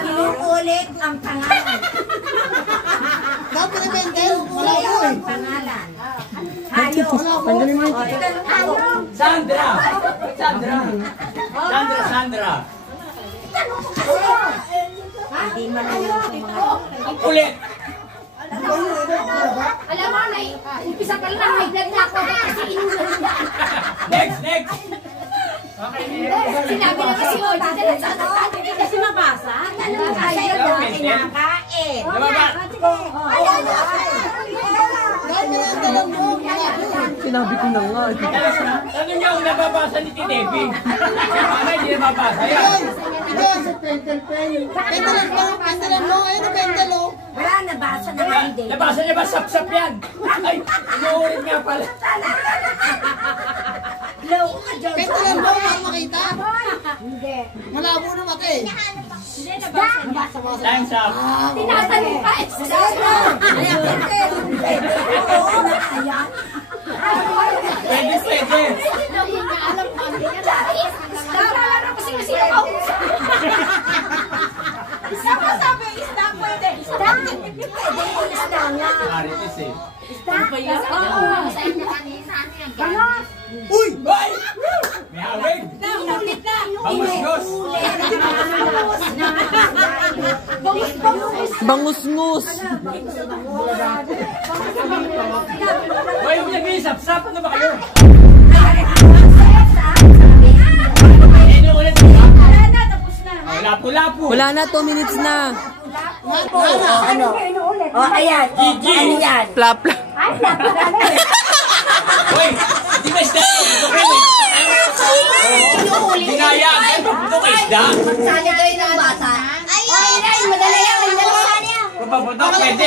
Inuulit ang pangalan. Dapat i-bendel. Malayo eh. Pangalan. Hayop. Sandra. Sandra. Hindi malayo ang mga... Ulit. Alam mo, umpisa pa lang, may blood na ako kasi inuulit na. Next. Sinabi naman si Oji, dala sa Hindi kasi mabasa. Tanong kasi dahil kinakain. Sinabi ko na nga. Ano niya ang nababasa ni Tinepi? Ano hindi nababasa yan? Pendelan mo. Ayun na pendel oh. Wala, nabasa na hindi. Nabasa niya ba sap-sap yan? Ay, inuulit nga pala. Loko ka dyan. Pendelan mo para makita. Hindi. Malabo na mata eh. Hindi, nabasa mo. Time's up. tinatanong pa. Oo, ayan. Pwede. Alam mo, naalala ko kasi ako. Sabi, isda pwede. Isda. Pwede, isda nga. Marites eh. Isda. Sa inyo kanina, ano yan? Ganon. Uy! Bay! May hawig! Ulit na. Bangus-gus! Bangus-ngus. Uy, huwag nag-iisap-sap! Ano ba kayo? Inuulit mo ba? Wala na, tapos na. Lapu-lapu! Wala na, 2 minutes na. Ano? O, ayan. Gigi! Ano yan? Plap-plap. Ay, napagano. Uy! Di ba isda? Dinaya! Ito ka isda? Sali kayo ng bata. Ay, madali yan. Papaputok? Pwede!